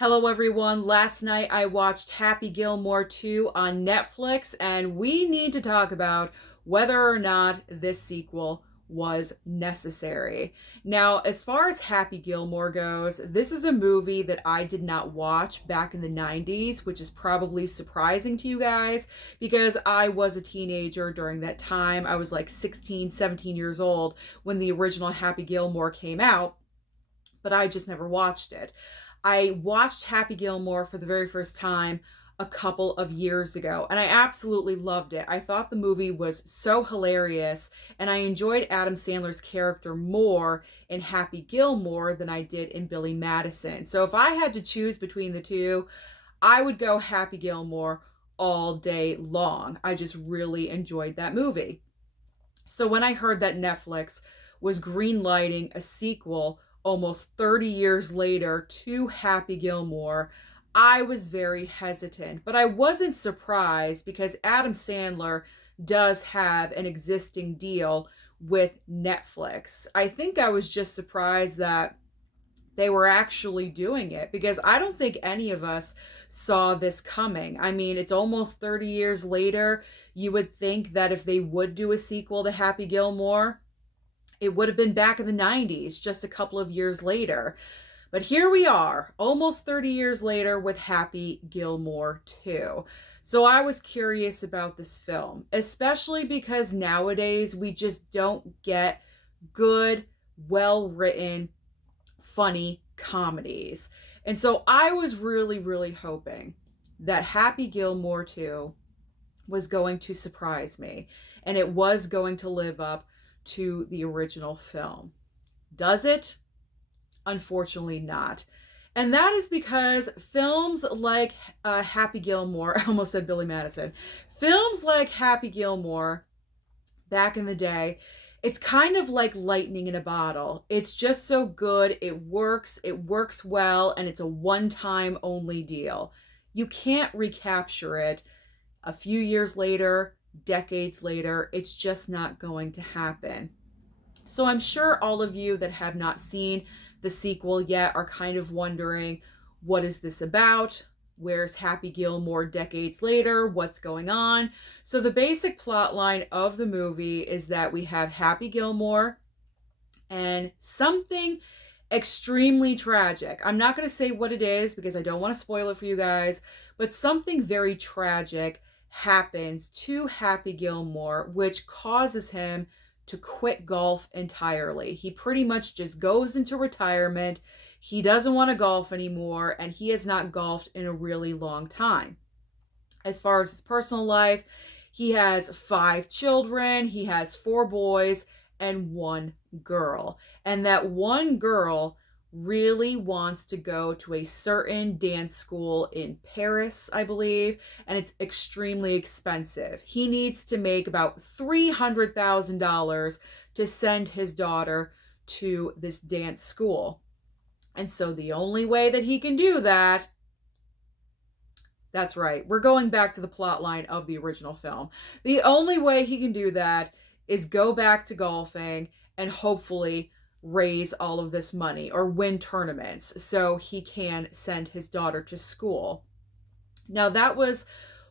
Hello, everyone. Last night I watched Happy Gilmore 2 on Netflix, and we need to talk about whether or not this sequel was necessary. Now, as far as Happy Gilmore goes, this is a movie that I did not watch back in the 90s, which is probably surprising to you guys because I was a teenager during that time. I was like 16, 17 years old when the original Happy Gilmore came out, but I just never watched it. I watched Happy Gilmore for the very first time a couple of years ago, and I absolutely loved it. I thought the movie was so hilarious, and I enjoyed Adam Sandler's character more in Happy Gilmore than I did in Billy Madison. So if I had to choose between the two, I would go Happy Gilmore all day long. I just really enjoyed that movie. So when I heard that Netflix was greenlighting a sequel almost 30 years later to Happy Gilmore, I was very hesitant. But I wasn't surprised because Adam Sandler does have an existing deal with Netflix. I think I was just surprised that they were actually doing it because I don't think any of us saw this coming. I mean, it's almost 30 years later. You would think that if they would do a sequel to Happy Gilmore, it would have been back in the 90s, just a couple of years later. But here we are, almost 30 years later with Happy Gilmore 2. So I was curious about this film, especially because nowadays we just don't get good, well-written, funny comedies. And so I was really, really hoping that Happy Gilmore 2 was going to surprise me and it was going to live up to the original film. Does it? Unfortunately not. And that is because films like Happy Gilmore, I almost said Billy Madison, films like Happy Gilmore back in the day, it's kind of like lightning in a bottle. It's just so good. It works well, and it's a one-time only deal. You can't recapture it a few years later, decades later. It's just not going to happen. So I'm sure all of you that have not seen the sequel yet are kind of wondering, what is this about? Where's Happy Gilmore decades later? What's going on? So the basic plot line of the movie is that we have Happy Gilmore and something extremely tragic. I'm not going to say what it is because I don't want to spoil it for you guys, but something very tragic happens to Happy Gilmore, which causes him to quit golf entirely. He pretty much just goes into retirement. He doesn't want to golf anymore, and he has not golfed in a really long time. As far as his personal life, he has 5 children, he has 4 boys, and 1 girl. And that one girl really wants to go to a certain dance school in Paris, I believe, and it's extremely expensive. He needs to make about $300,000 to send his daughter to this dance school. And so the only way that he can do that, that's right, we're going back to the plot line of the original film. The only way he can do that is go back to golfing and hopefully raise all of this money or win tournaments so he can send his daughter to school. Now, that was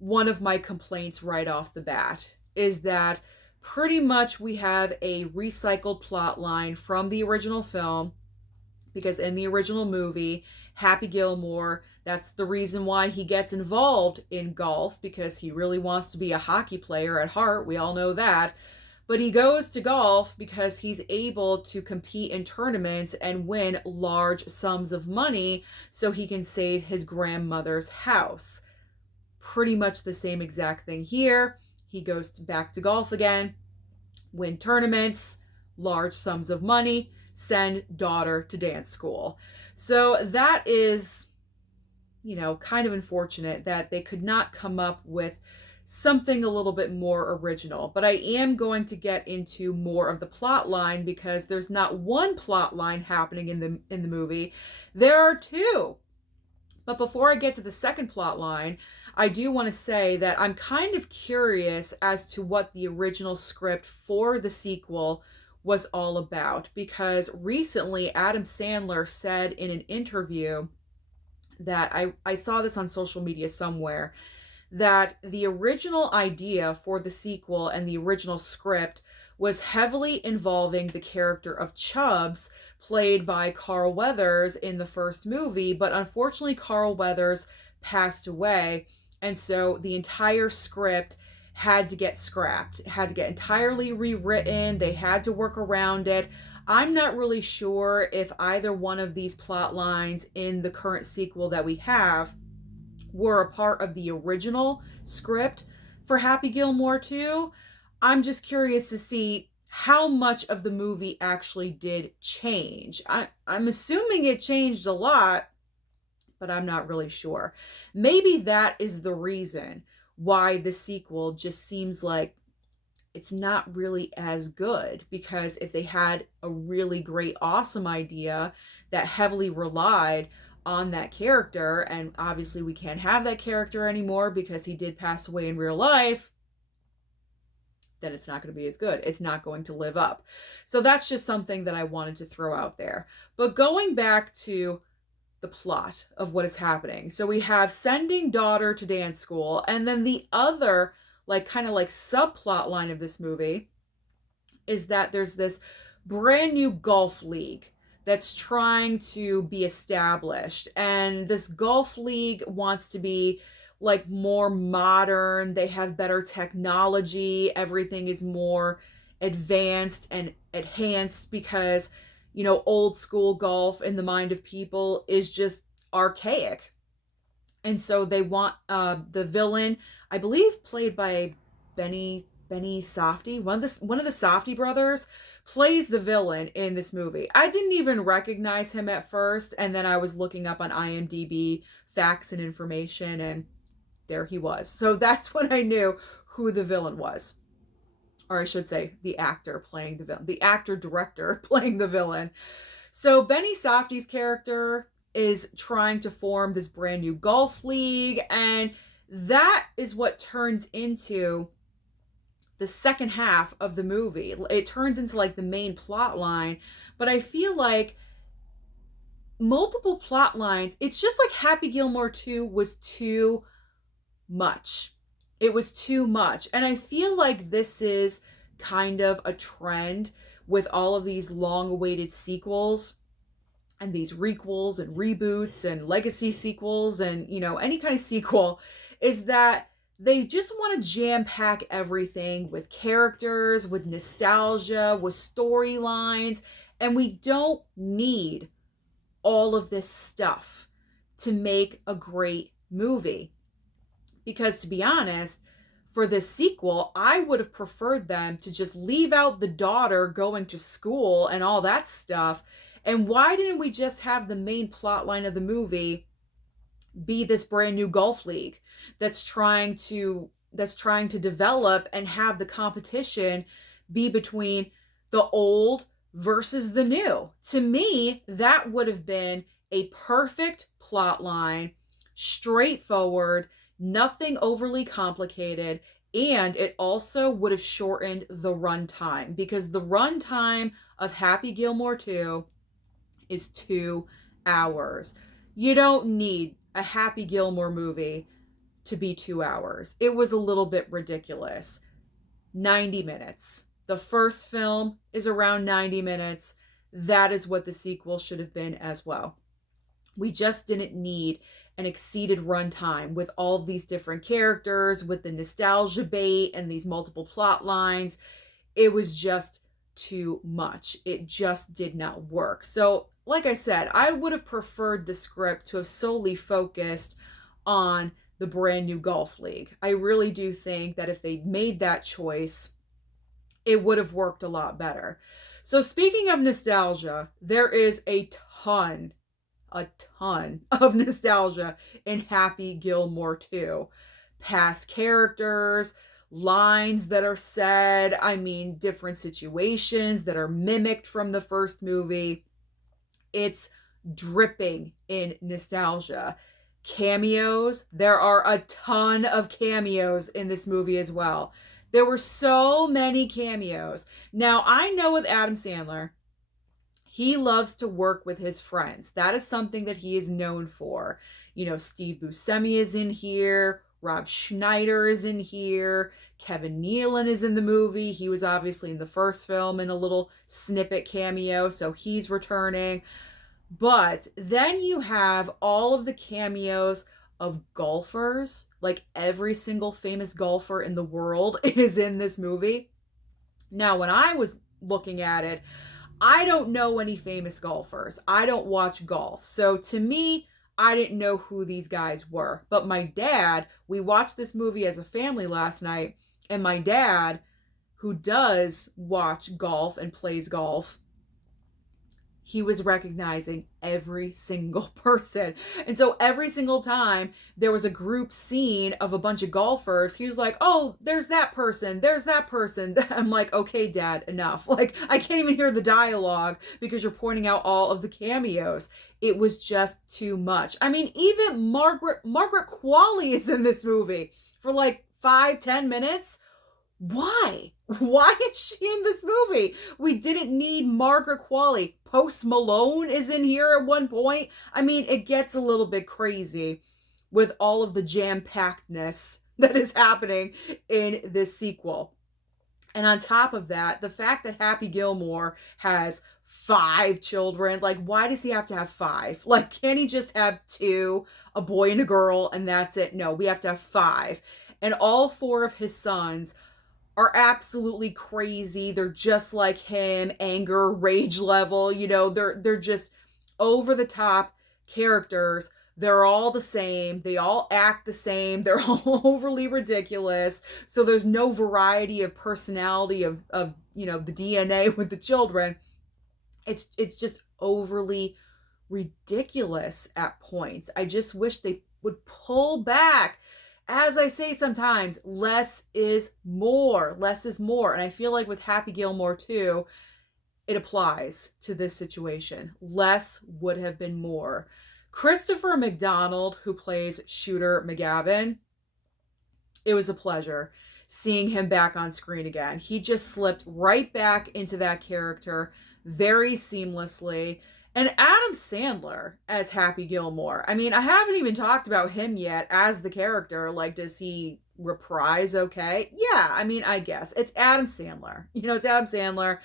one of my complaints right off the bat, is that pretty much we have a recycled plot line from the original film, because in the original movie, Happy Gilmore, that's the reason why he gets involved in golf, because he really wants to be a hockey player at heart. We all know that. But he goes to golf because he's able to compete in tournaments and win large sums of money so he can save his grandmother's house. Pretty much the same exact thing here. He goes back to golf again, win tournaments, large sums of money, send daughter to dance school. So that is, kind of unfortunate that they could not come up with something a little bit more original. But I am going to get into more of the plot line because there's not one plot line happening in the movie. There are 2. But before I get to the second plot line, I do want to say that I'm kind of curious as to what the original script for the sequel was all about, because recently Adam Sandler said in an interview that I saw this on social media somewhere, that the original idea for the sequel and the original script was heavily involving the character of Chubbs, played by Carl Weathers in the first movie, but unfortunately Carl Weathers passed away, and so the entire script had to get scrapped, had to get entirely rewritten, they had to work around it. I'm not really sure if either one of these plot lines in the current sequel that we have were a part of the original script for Happy Gilmore 2. I'm just curious to see how much of the movie actually did change. I'm assuming it changed a lot, but I'm not really sure. Maybe that is the reason why the sequel just seems like it's not really as good, because if they had a really great, awesome idea that heavily relied on that character, and obviously we can't have that character anymore because he did pass away in real life, then it's not going to be as good. It's not going to live up. So that's just something that I wanted to throw out there. But going back to the plot of what is happening. So we have sending daughter to dance school, and then the other kind of subplot line of this movie is that there's this brand new golf league that's trying to be established, and this golf league wants to be more modern. They have better technology, everything is more advanced and enhanced, because old school golf in the mind of people is just archaic. And so they want the villain, I believe played by Benny Safdie, one of the Safdie brothers, plays the villain in this movie. I didn't even recognize him at first, and then I was looking up on IMDb facts and information, and there he was. So that's when I knew who the villain was. Or I should say, the actor playing the villain. The actor-director playing the villain. So Benny Safdie's character is trying to form this brand new golf league, and that is what turns into the second half of the movie. It turns into the main plot line, but I feel like multiple plot lines, it's just like Happy Gilmore 2 was too much. It was too much. And I feel like this is kind of a trend with all of these long-awaited sequels and these requels and reboots and legacy sequels and, any kind of sequel, is that they just want to jam-pack everything with characters, with nostalgia, with storylines, and we don't need all of this stuff to make a great movie. Because to be honest, for this sequel, I would have preferred them to just leave out the daughter going to school and all that stuff. And why didn't we just have the main plot line of the movie be this brand new golf league that's trying to develop, and have the competition be between the old versus the new? To me, that would have been a perfect plot line, straightforward, nothing overly complicated, and it also would have shortened the runtime, because the runtime of Happy Gilmore 2 is 2 hours. You don't need a Happy Gilmore movie to be 2 hours. It was a little bit ridiculous. 90 minutes. The first film is around 90 minutes. That is what the sequel should have been as well. We just didn't need an exceeded runtime with all of these different characters, with the nostalgia bait and these multiple plot lines. It was just too much. It just did not work. So, like I said, I would have preferred the script to have solely focused on the brand new golf league. I really do think that if they made that choice, it would have worked a lot better. So speaking of nostalgia, there is a ton of nostalgia in Happy Gilmore 2. Past characters, lines that are said, different situations that are mimicked from the first movie. It's dripping in nostalgia. Cameos, there are a ton of cameos in this movie as well. There were so many cameos. Now, I know with Adam Sandler, he loves to work with his friends. That is something that he is known for. Steve Buscemi is in here. Rob Schneider is in here. Kevin Nealon is in the movie. He was obviously in the first film in a little snippet cameo, so he's returning. But then you have all of the cameos of golfers. Like every single famous golfer in the world is in this movie. Now, when I was looking at it, I don't know any famous golfers. I don't watch golf. So to me, I didn't know who these guys were. But my dad, we watched this movie as a family last night, and my dad, who does watch golf and plays golf, he was recognizing every single person. And so every single time there was a group scene of a bunch of golfers, he was like, oh, there's that person. There's that person. I'm like, okay, Dad, enough. Like, I can't even hear the dialogue because you're pointing out all of the cameos. It was just too much. I mean, even Margaret Qualley is in this movie for like 5-10 minutes. Why? Why is she in this movie? We didn't need Margaret Qualley. Post Malone is in here at one point. I mean, it gets a little bit crazy with all of the jam-packedness that is happening in this sequel. And on top of that, the fact that Happy Gilmore has 5 children, like, why does he have to have 5? Like, can't he just have 2, a boy and a girl, and that's it? No, we have to have 5. And all 4 of his sons are absolutely crazy. They're just like him, anger, rage level, they're just over the top characters. They're all the same. They all act the same. They're all overly ridiculous. So there's no variety of personality of the DNA with the children. It's just overly ridiculous at points. I just wish they would pull back. As I say sometimes, less is more. Less is more. And I feel like with Happy Gilmore 2, it applies to this situation. Less would have been more. Christopher McDonald, who plays Shooter McGavin, it was a pleasure seeing him back on screen again. He just slipped right back into that character very seamlessly. And Adam Sandler as Happy Gilmore. I mean, I haven't even talked about him yet as the character. Like, does he reprise okay? Yeah, I mean, I guess. It's Adam Sandler. It's Adam Sandler.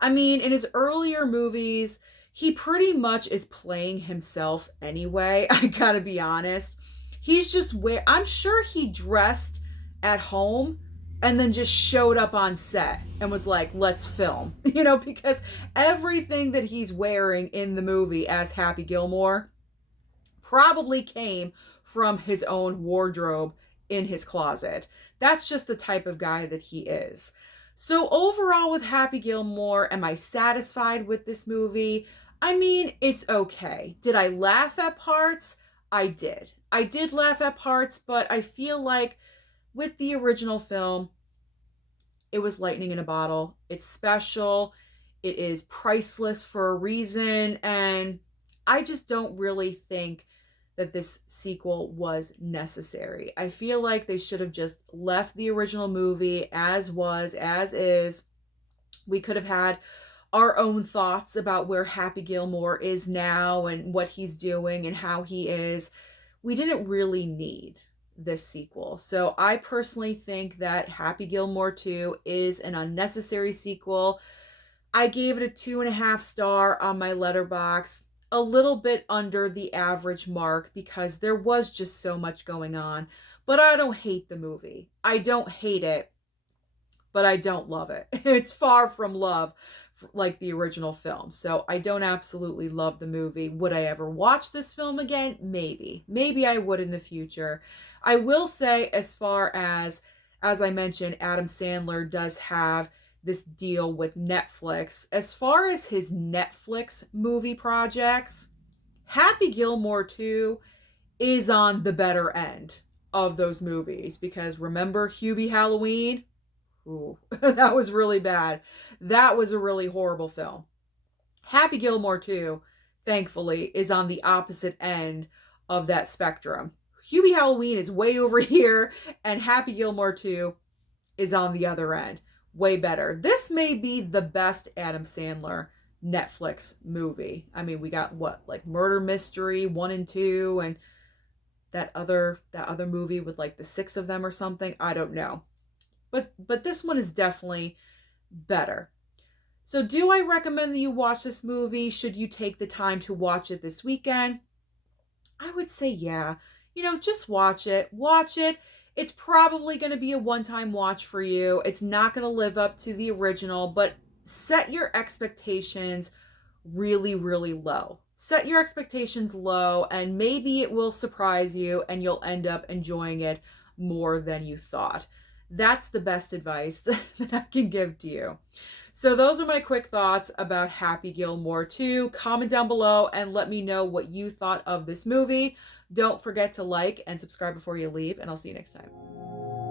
I mean, in his earlier movies, he pretty much is playing himself anyway. I gotta be honest. He's just I'm sure he dressed at home and then just showed up on set and was like, let's film, because everything that he's wearing in the movie as Happy Gilmore probably came from his own wardrobe in his closet. That's just the type of guy that he is. So overall with Happy Gilmore, am I satisfied with this movie? I mean, it's okay. Did I laugh at parts? I did. I did laugh at parts, but I feel like with the original film, it was lightning in a bottle. It's special. It is priceless for a reason. And I just don't really think that this sequel was necessary. I feel like they should have just left the original movie as was, as is. We could have had our own thoughts about where Happy Gilmore is now and what he's doing and how he is. We didn't really need this sequel. So I personally think that Happy Gilmore 2 is an unnecessary sequel. I gave it a 2.5 star on my Letterboxd, a little bit under the average mark because there was just so much going on. But I don't hate the movie. I don't hate it, but I don't love it. It's far from love like the original film. So I don't absolutely love the movie. Would I ever watch this film again? Maybe. Maybe I would in the future. I will say, as far as I mentioned, Adam Sandler does have this deal with Netflix. As far as his Netflix movie projects, Happy Gilmore 2 is on the better end of those movies because remember Hubie Halloween? Ooh, that was really bad. That was a really horrible film. Happy Gilmore 2, thankfully, is on the opposite end of that spectrum. Hubie Halloween is way over here, and Happy Gilmore 2 is on the other end. Way better. This may be the best Adam Sandler Netflix movie. I mean, we got what? Like Murder Mystery 1 and 2, and that other movie with like the six of them or something. I don't know. But this one is definitely better. So do I recommend that you watch this movie? Should you take the time to watch it this weekend? I would say yeah. Just watch it. Watch it. It's probably going to be a one-time watch for you. It's not going to live up to the original, but set your expectations really, really low. Set your expectations low, and maybe it will surprise you and you'll end up enjoying it more than you thought. That's the best advice that I can give to you. So those are my quick thoughts about Happy Gilmore 2. Comment down below and let me know what you thought of this movie. Don't forget to like and subscribe before you leave, and I'll see you next time.